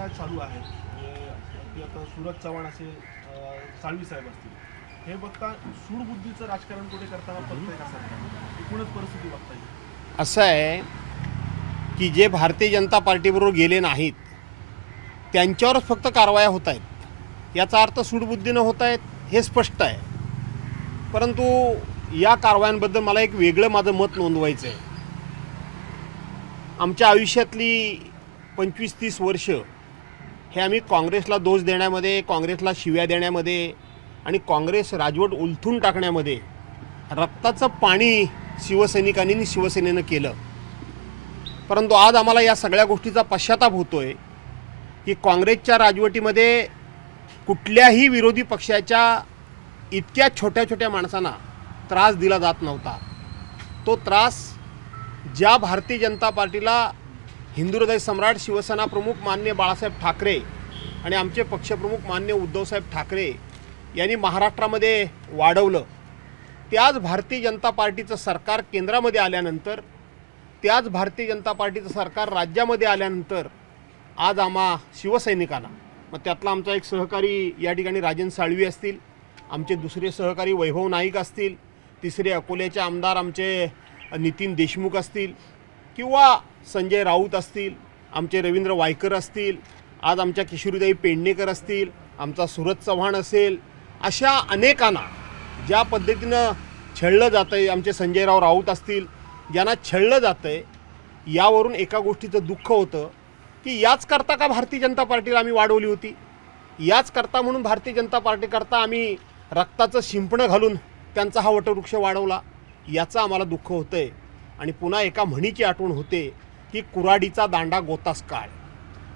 कारवाया चालू आहेत की आता सूरज चव्हाण असे साळवी साहेब असतील, हे बघता सूडबुद्धीचं राजकारण कुठे करताना पडतंय का सरकार? एकूणच परिस्थिती बघता येईल. असं आहे की जे भारतीय जनता पार्टीबरोबर गेले नाहीत त्यांच्यावरच फक्त कारवाया होत आहेत, याचा अर्थ सूडबुद्धीनं होत आहेत हे स्पष्ट आहे. परंतु या कारवायांबद्दल मला एक वेगळं माझं मत नोंदवायचं आहे. आमच्या आयुष्यातली 25-30 वर्ष हे आम्ही काँग्रेसला दोष देण्यामध्ये, काँग्रेसला शिव्या देण्यामध्ये आणि काँग्रेस राजवट उलथून टाकण्यामध्ये रक्ताचं पाणी शिवसैनिकांनी आणि शिवसेनेनं केलं. परंतु आज आम्हाला या सगळ्या गोष्टीचा पश्चाताप होतो आहे की काँग्रेसच्या राजवटीमध्ये कुठल्याही विरोधी पक्षाच्या इतक्या छोट्या छोट्या माणसांना त्रास दिला जात नव्हता. तो त्रास ज्या भारतीय जनता पार्टीला हिंदू हृदय सम्राट शिवसेना प्रमुख माननीय बाळासाहेब ठाकरे आणि आमचे पक्षप्रमुख माननीय उद्धवसाहेब ठाकरे यांनी महाराष्ट्रामध्ये वाढवलं, त्याच भारतीय जनता पार्टीचं सरकार केंद्रामध्ये आल्यानंतर, त्याच भारतीय जनता पार्टीचं सरकार राज्यामध्ये आल्यानंतर आज आम्हा शिवसैनिकांना, मग त्यातला आमचा एक सहकारी या ठिकाणी राजन साळवी असतील, आमचे दुसरे सहकारी वैभव नाईक असतील, तिसरे अकोल्याचे आमदार आमचे नितीन देशमुख असतील किंवा संजय राऊत असतील, आमचे रवींद्र वायकर असतील, आज आमच्या किशोरीताई पेडणेकर असतील, आमचा सूरज चव्हाण असेल, अशा अनेकांना ज्या पद्धतीनं छळलं जातं आहे, आमचे संजयराव राऊत असतील, ज्यांना छळलं जातं आहे, यावरून एका गोष्टीचं दुःख होतं की याच करता का भारतीय जनता पार्टीला आम्ही वाढवली होती, याच करता म्हणून भारतीय जनता पार्टीकरता आम्ही रक्ताचं शिंपणं घालून त्यांचा हा वटवृक्ष वाढवला, याचं आम्हाला दुःख होतं आहे. आणि पुन्हा एका म्हणीची आठवण होते की कुऱ्हाडीचा दांडा गोतास काळ.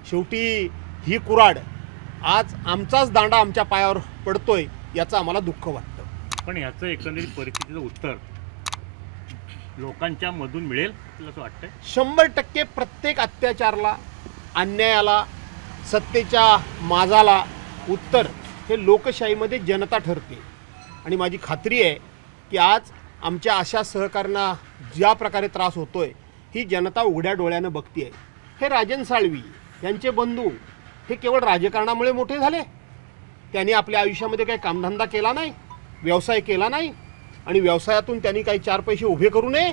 शेवटी ही कुऱ्हाड आज आमचाच दांडा आमच्या पायावर पडतोय, याचं आम्हाला दुःख वाटतं. पण याचं एकंदरीत परिस्थितीचं उत्तर लोकांच्या मधून मिळेल असं वाटतंय? 100% प्रत्येक अत्याचाराला, अन्यायाला, सत्तेच्या माजाला उत्तर हे लोकशाहीमध्ये जनता ठरते. आणि माझी खात्री आहे की आज आमच्या अशा सहकाऱ्यांना ज्या प्रकारे त्रास होतोय ही जनता उघड्या डोळ्यानं बघते आहे. हे राजन साळवी यांचे बंधू हे केवळ राजकारणामुळे मोठे झाले, त्यांनी आपल्या आयुष्यामध्ये काही कामधंदा केला नाही, व्यवसाय केला नाही आणि व्यवसायातून त्यांनी काही 4 पैसे उभे करू नये.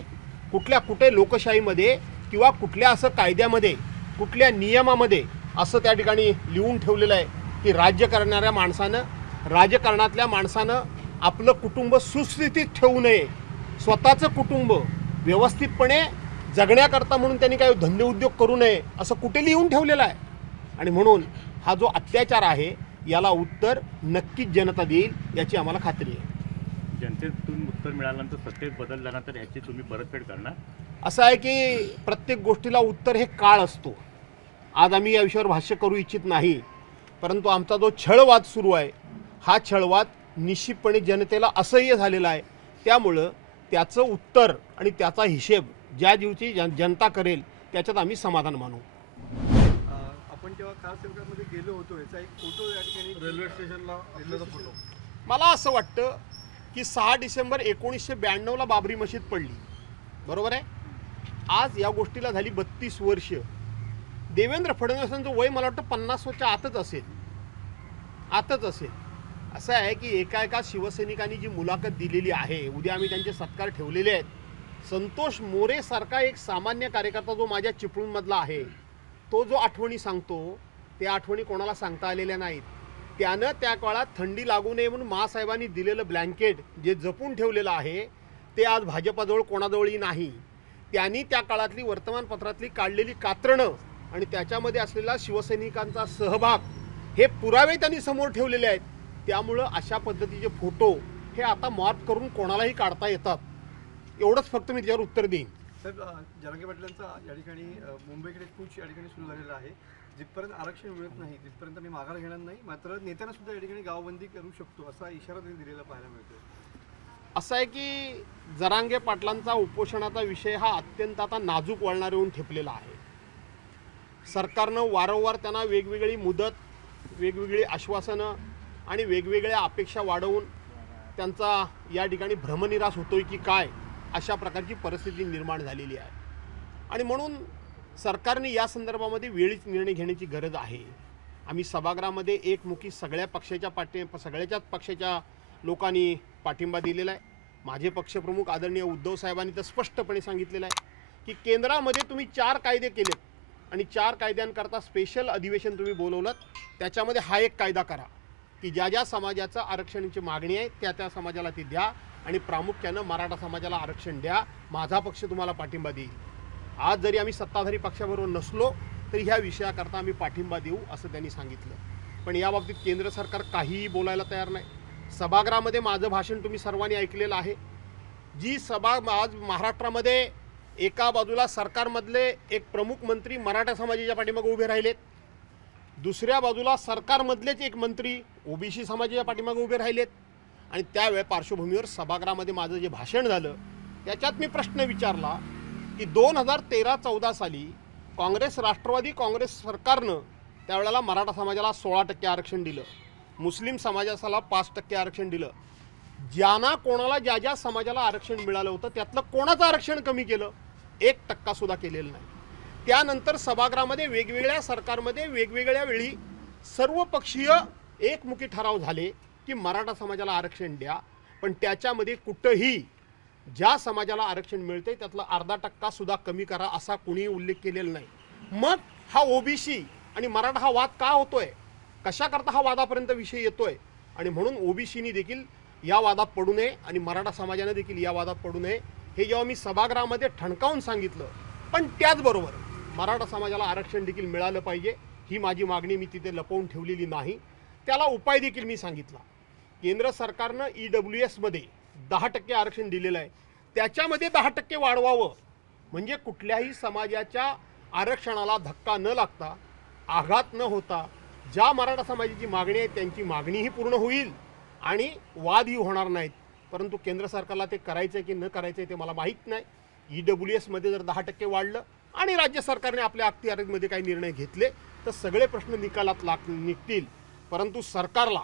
कुठे लोकशाहीमध्ये किंवा कुठल्या असं कायद्यामध्ये, कुठल्या नियमामध्ये असं त्या ठिकाणी लिहून ठेवलेलं आहे की राज्य करणाऱ्या माणसानं, राजकारणातल्या माणसानं आपलं कुटुंब सुस्थितीत ठेवू नये, स्वतःचं कुटुंब व्यवस्थितपणे जगण्याकरता म्हणून त्यांनी काही धंदे उद्योग करू नये, असं कुठे लिहून ठेवलेलं आहे. आणि म्हणून हा जो अत्याचार आहे याला उत्तर नक्कीच जनता देईल याची आम्हाला खात्री आहे. जनतेतून उत्तर मिळाल्यानंतर सत्तेत बदल झाल्यानंतर ह्याची तुम्ही परतफेड करणार? असं आहे की प्रत्येक गोष्टीला उत्तर हे काळ असतो. आज आम्ही या विषयावर भाष्य करू इच्छित नाही, परंतु आमचा जो छळवाद सुरू आहे हा छळवाद निश्चितपणे जनतेला असह्य झालेला आहे. त्यामुळं त्याचं उत्तर आणि त्याचा हिशेब ज्या दिवशी जनता करेल त्याच्यात आम्ही समाधान मानू. आपण जेव्हा कार सेवकामध्ये गेलो होतो याचा एक फोटो या ठिकाणी रेल्वे स्टेशनला असलेला फोटो. मला असं वाटतं की 6 डिसेंबर 1992ला बाबरी मशीद पडली, बरोबर आहे. आज या गोष्टीला झाली 32 वर्ष. देवेंद्र फडणवीसांचं वय मला वाटतं 50च्या आतच असेल. असं आहे की एका शिवसैनिकांनी जी मुलाखत दिलेली आहे, उद्या आम्ही त्यांचे सत्कार ठेवलेले आहेत. संतोष मोरेसारखा एक सामान्य कार्यकर्ता जो माझ्या चिपळूणमधला आहे, तो जो आठवणी सांगतो, त्या आठवणी कोणाला सांगता आलेल्या नाहीत. त्यानं त्या काळात थंडी लागू नये म्हणून मासाहेबांनी दिलेलं ब्लँकेट जे जपून ठेवलेलं आहे ते आज भाजपाजवळ कोणाजवळही नाही. त्यांनी त्या काळातली वर्तमानपत्रातली काढलेली कात्रणं आणि त्याच्यामध्ये असलेला शिवसैनिकांचा सहभाग हे पुरावे त्यांनी समोर ठेवलेले आहेत. त्यामुळं अशा पद्धतीचे फोटो हे आता मॉर्फ करून कोणालाही काढता येतात. एवढंच फक्त मी त्याच्यावर उत्तर देईन. साहेब, जरांगे पाटलांचा या ठिकाणी मुंबईकडे कूच या ठिकाणी सुरू झालेला आहे. जिथपर्यंत आरक्षण मिळत नाही तिथपर्यंत मी माघार घेणार नाही, मात्र नेत्यांना सुद्धा या ठिकाणी गावबंदी करू शकतो असा इशारा त्यांनी दिलेला पाहायला मिळतो. असं आहे की जरांगे पाटलांचा उपोषणाचा विषय हा अत्यंत आता नाजूक वळणावर येऊन ठेपलेला आहे. सरकारनं वारंवार त्यांना वेगवेगळी मुदत, वेगवेगळी आश्वासनं आणि वेगवेगळ्या अपेक्षा वाढवून त्यांचा या ठिकाणी भ्रमनिरास होतोय की काय, अशा प्रकारची परिस्थिती निर्माण झालेली आहे. आणि म्हणून सरकारने या संदर्भामध्ये वेळीच निर्णय घेण्याची गरज आहे. आम्ही सभागृहामध्ये एकमुखी सगळ्याच्याच पक्षाच्या लोकांनी पाठिंबा दिलेला आहे. माझे पक्षप्रमुख आदरणीय उद्धव साहेबांनी तर स्पष्टपणे सांगितलेलं आहे की केंद्रामध्ये तुम्ही 4 कायदे केलेत आणि 4 कायद्यांकरता स्पेशल अधिवेशन तुम्ही बोलवलं. त्याच्यामध्ये हा एक कायदा करा की ज्या समाजाचं आरक्षणाची मागणी आहे त्या समाजाला ती द्या आणि प्रामुख्यानं मराठा समाजाला आरक्षण द्या. माझा पक्ष तुम्हाला पाठिंबा देईल. आज जरी आम्ही सत्ताधारी पक्षाबरोबर नसलो तरी ह्या विषयाकरता आम्ही पाठिंबा देऊ असं त्यांनी सांगितलं. पण याबाबतीत केंद्र सरकार काहीही बोलायला तयार नाही. सभागृहामध्ये माझं भाषण तुम्ही सर्वांनी ऐकलेलं आहे. जी सभा आज महाराष्ट्रामध्ये एका बाजूला सरकारमधले एक प्रमुख मंत्री मराठा समाजाच्या पाठीमागे उभे राहिलेत, दुसऱ्या बाजूला सरकारमधलेच एक मंत्री ओबीसी समाजाच्या पाठीमागे उभे राहिलेत आणि त्यावेळी पार्श्वभूमीवर सभागृहामध्ये माझं जे भाषण झालं त्याच्यात मी प्रश्न विचारला की 2013-14 साली राष्ट्रवादी काँग्रेस सरकारनं त्यावेळेला मराठा समाजाला 16% आरक्षण दिलं, मुस्लिम समाजाला 5% आरक्षण दिलं. ज्यांना कोणाला ज्या समाजाला आरक्षण मिळालं होतं त्यातलं कोणाचं आरक्षण कमी केलं? 1% सुद्धा केलेलं नाही. त्यानंतर सभागृहामध्ये वेगवेगळ्या सरकारमध्ये वेगवेगळ्या वेळी सर्वपक्षीय एकमुखी ठराव झाले की मराठा समाजाला आरक्षण द्या, पण त्याच्यामध्ये कुठंही ज्या समाजाला आरक्षण मिळते त्यातलं 0.5% सुद्धा कमी करा असा कुणीही उल्लेख केलेला नाही. मग हा ओबीसी आणि मराठा हा वाद का होतोय? कशाकरता हा वादापर्यंत विषय येतोय? आणि म्हणून ओबीसीनी देखील या वादात पडू नये आणि मराठा समाजाने देखील या वादात पडू नये हे जेव्हा मी सभागृहामध्ये ठणकावून सांगितलं. पण त्याचबरोबर मराठा समाजाला आरक्षण देखील मिळालं पाहिजे ही माझी मागणी मी तिथे लपवून ठेवलेली नाही. त्याला उपाय देखील मी सांगितला. केंद्र सरकारनं EWSमध्ये 10% आरक्षण दिलेलं आहे, त्याच्यामध्ये 10% वाढवावं म्हणजे कुठल्याही समाजाच्या आरक्षणाला धक्का न लागता, आघात न होता ज्या मराठा समाजाची मागणी आहे त्यांची मागणीही पूर्ण होईल आणि वादही होणार नाहीत. परंतु केंद्र सरकारला ते करायचं आहे की न करायचं आहे ते मला माहीत नाही. EWSमध्ये जर 10% वाढलं आणि राज्य सरकारने आपल्या अखत्यारीमध्ये काही निर्णय घेतले तर सगळे प्रश्न निकालात निघतील. परंतु सरकारला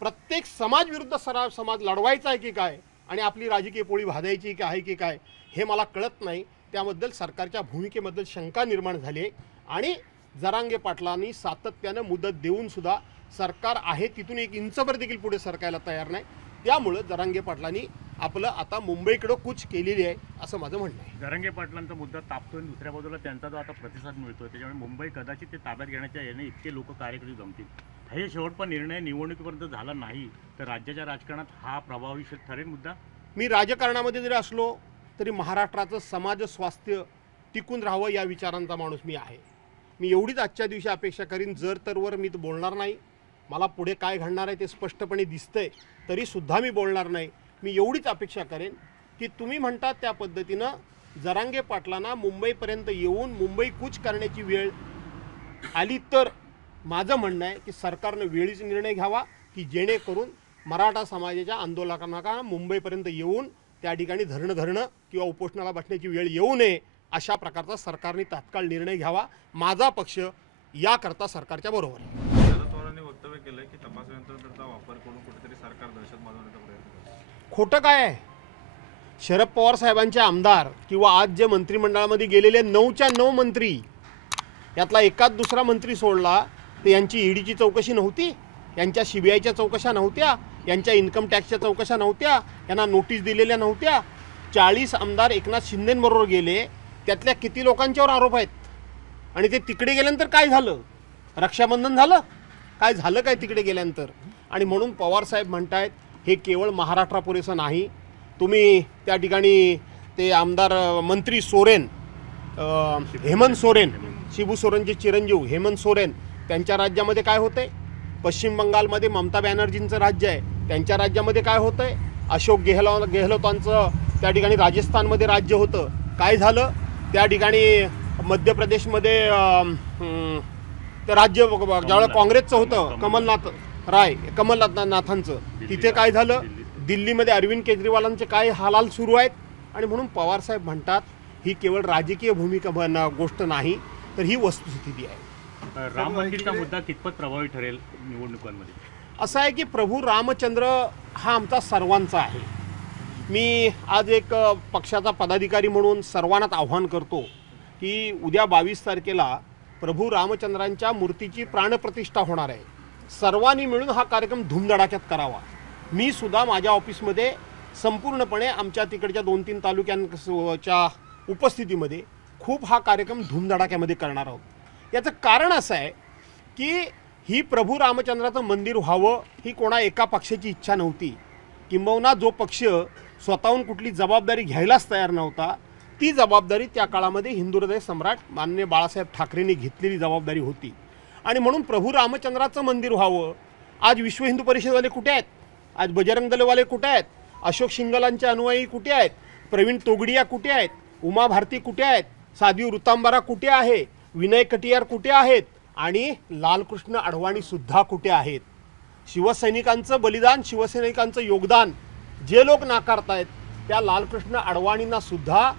प्रत्येक समाजविरुद्ध समाज लढवायचा आहे की काय आणि आपली राजकीय पोळी भाजायची की आहे की काय हे मला कळत नाही. त्याबद्दल सरकारच्या भूमिकेबद्दल शंका निर्माण झाली आहे आणि जरांगे पाटलांनी सातत्यानं मुदत देऊन सुद्धा सरकार आहे तिथून 1 इंचभर देखील पुढे सरकायला तयार नाही. त्यामुळं जरांगे पाटलांनी आपलं आता मुंबईकडं कूच केलेली आहे असं माझं म्हणणं आहे. जरांगे पाटलांचा मुद्दा तापतोय, दुसऱ्या बाजूला त्यांचा जो आता प्रतिसाद मिळतोय त्याच्यामुळे मुंबई कदाचित ते ताब्यात घेण्याच्या याने इतके लोक कार्यकर्ते जमतील. हे शेवटचा निर्णय निवडणुकीपर्यंत झाला नाही तर राज्याच्या राजकारणात हा प्रभावी ठरेल मुद्दा. मी राजकारणामध्ये जरी असलो तरी महाराष्ट्राचं समाज स्वास्थ्य टिकून राहावं या विचारांचा माणूस मी आहे. मी एवढीच आजच्या दिवशी अपेक्षा करीन. जर तरवर मी बोलणार नाही. मला पुढे काय घडणार आहे ते स्पष्टपणे दिसतंय तरीसुद्धा मी बोलणार नाही. मी एवढीच अपेक्षा करेन की तुम्ही म्हणतात त्या पद्धतीनं जरांगे पाटलांना मुंबईपर्यंत येऊन मुंबई कूच करण्याची वेळ आली तर माझं म्हणणं आहे की सरकारनं वेळीच निर्णय घ्यावा की जेणेकरून मराठा समाजाच्या आंदोलकांना मुंबईपर्यंत येऊन त्या ठिकाणी धरणं किंवा उपोषणाला बसण्याची वेळ येऊ नये अशा प्रकारचा सरकारने तात्काळ निर्णय घ्यावा. माझा पक्ष याकरता सरकारच्या बरोबर आहे. शरद पवारांनी वक्तव्य केलंय की तपास यंत्रणेचा वापर करून कुठेतरी सरकार दहशत माजवण्याचा प्रयत्न करतं. खोटं काय आहे? शरद पवार साहेबांचे आमदार किंवा आज जे मंत्रिमंडळामध्ये गेलेले 9च्या 9 मंत्री यातला एकाच दुसरा मंत्री सोडला तर यांची ईडीची चौकशी नव्हती, यांच्या CBIच्या चौकशा नव्हत्या, यांच्या इन्कम टॅक्सच्या चौकशा नव्हत्या, यांना नोटीस दिलेल्या नव्हत्या. 40 आमदार एकनाथ शिंदेंबरोबर गेले, त्यातल्या किती लोकांच्यावर आरोप आहेत आणि ते तिकडे गेल्यानंतर काय झालं? रक्षाबंधन झालं? काय झालं काय तिकडे गेल्यानंतर? आणि म्हणून पवारसाहेब म्हणतायत हे केवळ महाराष्ट्रापुरेसं नाही. तुम्ही त्या ठिकाणी ते आमदार मंत्री सोरेन, हेमंत सोरेन, शिबू सोरेनचे चिरंजीव हेमंत सोरेन, त्यांच्या राज्यामध्ये काय होतंय? पश्चिम बंगालमध्ये ममता बॅनर्जींचं राज्य आहे, त्यांच्या राज्यामध्ये काय होतंय? अशोक गेहलोतांचं त्या ठिकाणी राजस्थानमध्ये राज्य होतं, काय झालं? त्या ठिकाणी मध्य प्रदेशमध्ये ते राज्य ज्यावेळेला काँग्रेसचं होतं कमलनाथांचं, तिथे काय झालं? दिल्लीमध्ये अरविंद केजरीवालांचे काय हालाल सुरू आहेत. आणि म्हणून पवारसाहेब म्हणतात ही केवळ राजकीय भूमिका गोष्ट नाही तर ही वस्तुस्थिती आहे. राम मंदिरचा मुद्दा कितपत प्रभावी ठरेल निवडणुकांमध्ये? असं आहे की प्रभू रामचंद्र हा आमचा सर्वांचा आहे. मी आज एक पक्षाचा पदाधिकारी म्हणून सर्वांनाच आव्हान करतो की उद्या 22 तारखेला प्रभू रामचंद्रांच्या मूर्तीची प्राणप्रतिष्ठा होणार आहे. सर्वांनी मिळून हा कार्यक्रम धूमधडाक्यात करावा. मी सुद्धा माझ्या ऑफिसमध्ये संपूर्णपणे आमच्या तिकडच्या 2-3 तालुक्यांच्या उपस्थितीमध्ये खूप हा कार्यक्रम धूमधडाक्यामध्ये करणार आहोत. याचं कारण असं आहे की ही प्रभू रामचंद्राचं मंदिर व्हावं ही कोणा एका पक्षाची इच्छा नव्हती. किंबहुना जो पक्ष स्वतःहून कुठली जबाबदारी घ्यायलाच तयार नव्हता, ती जबाबदारी त्या काळामध्ये हिंदू हृदय सम्राट माननीय बाळासाहेब ठाकरेंनी घेतलेली जबाबदारी होती. आणि म्हणून प्रभू रामचंद्राचं मंदिर व्हावं. आज विश्व हिंदू परिषदवाले कुठे आहेत? आज बजरंग दलवाले कुठे आहेत? अशोक शिंगलांचे अनुयायी कुठे आहेत? प्रवीण तोगडिया कुठे आहेत? उमा भारती कुठे आहेत? साध्वी ऋतांबरा कुठे आहे? विनय कटियार कुठे आहेत? आणि लालकृष्ण अडवाणी सुद्धा कुठे आहेत? शिवसैनिकांचं बलिदान, शिवसैनिकांचं योगदान जे लोक नाकारतायत त्या लालकृष्ण अडवाणींना सुद्धा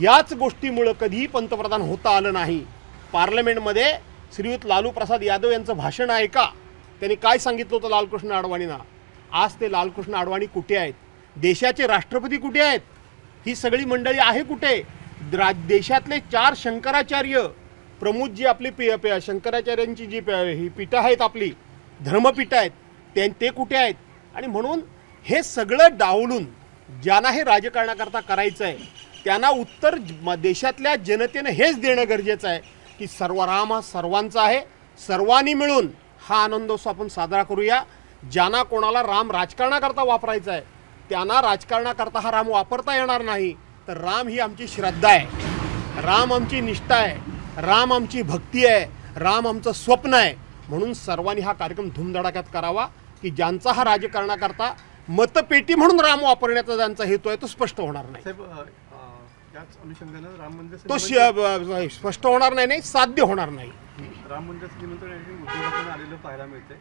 याच गोष्टीमुळं कधीही पंतप्रधान होता आलं नाही. पार्लमेंटमध्ये श्रीयुत लालू प्रसाद यादव यांचं भाषण ऐका. त्यांनी काय सांगितलं होतं लालकृष्ण अडवाणींना. आज ते लालकृष्ण अडवाणी कुठे आहेत? देशाचे राष्ट्रपती कुठे आहेत? ही सगळी मंडळी आहे कुठे? देशातले 4 शंकराचार्य प्रमुख जी आपली शंकराचार्यांची जी ही पीठं आहेत, आपली धर्मपीठं आहेत, ते कुठे आहेत? आणि म्हणून हे सगळं डावलून ज्यांना हे राजकारणाकरता करायचं आहे त्यांना उत्तर देशातल्या जनतेनं हेच देणं गरजेचं आहे की राम हा सर्वांचा आहे. सर्वांनी मिळून हा आनंदोत्सव आपण साजरा करूया. ज्यांना कोणाला राम राजकारणाकरता वापरायचा आहे त्यांना राजकारणाकरता हा राम वापरता येणार नाही. तर राम ही आमची श्रद्धा आहे, राम आमची निष्ठा आहे, राम आमची भक्ती आहे, राम आमचं स्वप्न आहे. म्हणून सर्वांनी हा कार्यक्रम धूमधडाक्यात करावा की ज्यांचा हा राजकारणाकरता मतपेटी म्हणून राम वापरण्याचा ज्यांचा हेतू आहे तो स्पष्ट होणार नाही. त्याच अनुषंगानं राम मंदिर तो स्पष्ट होणार नाही, साध्य होणार नाही. राम मंदिराचं निमंत्रण उद्धव ठाकरेंना आलेलं पाहायला मिळतंय.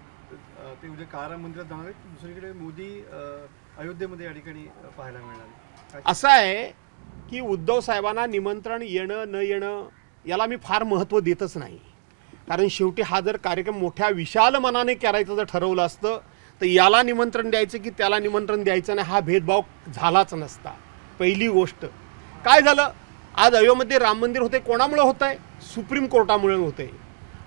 ते उद्या का राम मंदिरात जाणार आहेत? दुसरीकडे मोदी अयोध्येमध्ये या ठिकाणी पाहायला मिळणार. असं आहे की उद्धव साहेबांना निमंत्रण येणं न येणं याला मी फार महत्त्व देतच नाही. कारण शेवटी हा जर कार्यक्रम मोठ्या विशाल मनाने करायचं जर ठरवलं असतं तर याला निमंत्रण द्यायचं की त्याला निमंत्रण द्यायचं नाही हा भेदभाव झालाच नसता. पहिली गोष्ट काय झालं, आज अयोध्येमध्ये राम मंदिर होते कोणामुळे होत आहे? सुप्रीम कोर्टामुळे होते.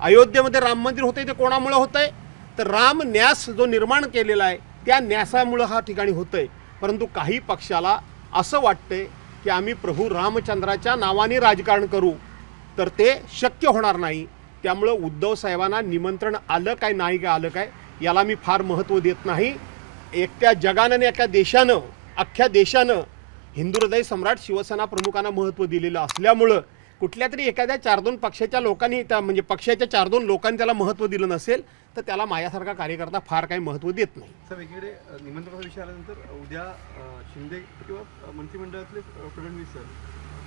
अयोध्येमध्ये राम मंदिर होते ते कोणामुळे होत आहे? तर राम न्यास जो निर्माण केलेला आहे त्या न्यासामुळं हा ठिकाणी होतं आहे. परंतु काही पक्षाला असं वाटतंय की आम्ही प्रभू रामचंद्राच्या नावाने राजकारण करू, तर ते शक्य होणार नाही. त्यामुळं उद्धव साहेबांना निमंत्रण आलं काय नाही काय आलं काय याला मी फार महत्त्व देत नाही. एकट्या जगानं आणि एका देशानं, अख्ख्या देशानं हिंदू हृदय सम्राट शिवसेना प्रमुखांना महत्त्व दिलेलं असल्यामुळं कुठल्या तरी एखाद्या 4-2 पक्षाच्या लोकांनी म्हणजे पक्षाच्या 4-2 लोकांनी त्याला महत्त्व दिलं नसेल तर त्याला माझ्यासारखा कार्यकर्ता फार काही महत्त्व देत नाही. सर, एकीकडे निमंत्रणाचा विषय आल्यानंतर उद्या शिंदे किंवा मंत्रिमंडळातले फडणवीस सर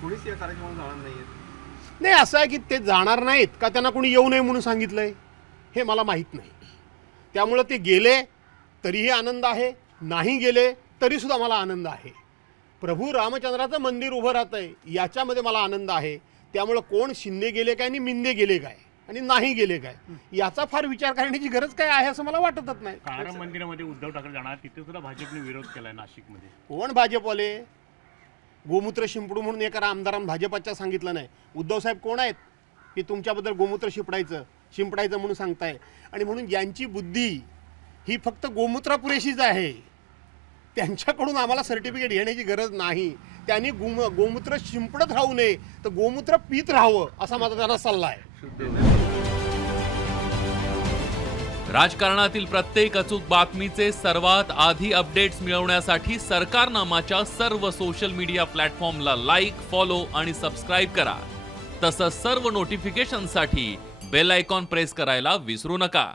कोणीच या कार्यक्रमाला जाणार नाही आहेत. नाही, असं आहे की ते जाणार नाहीत का त्यांना कोणी येऊ नये म्हणून सांगितलंय हे मला माहीत नाही. त्यामुळं ते गेले तरीही आनंद आहे, नाही गेले तरीसुद्धा मला आनंद आहे. प्रभू रामचंद्राचं मंदिर उभं राहतंय याच्यामध्ये मला आनंद आहे. त्यामुळं कोण शिंदे गेले काय आणि मिंदे गेले काय आणि नाही गेले काय याचा फार विचार करण्याची गरज काय आहे असं मला वाटतच नाही. काळाराम मंदिरामध्ये उद्धव ठाकरे जाणार, तिथे सुद्धा भाजपने विरोध केलाय नाशिकमध्ये. कोण भाजपवाले? गोमूत्र शिंपडू म्हणून एका आमदारांनी भाजपच्या सांगितलं नाही. उद्धव साहेब कोण आहेत की तुमच्याबद्दल गोमूत्र शिंपडायचं म्हणून सांगताय? आणि म्हणून यांची बुद्धी ही फक्त गोमूत्रा पुरेशीच आहे. त्यांच्याकडून आम्हाला सर्टिफिकेट घेण्याची गरज नाही. त्यांनी गोमूत्र शिंपडत राहू नये तर गोमूत्र पीत राहावं असा माझा त्यांना सल्ला आहे. राजकारणातील प्रत्येक अचूक बातमीचे सर्वात आधी अपडेट्स मिळवण्यासाठी सरकारनामाच्या सर्व सोशल मीडिया प्लॅटफॉर्मला लाईक, फॉलो आणि सबस्क्राईब करा. तसंच सर्व नोटिफिकेशनसाठी बेल आयकॉन प्रेस करायला विसरू नका.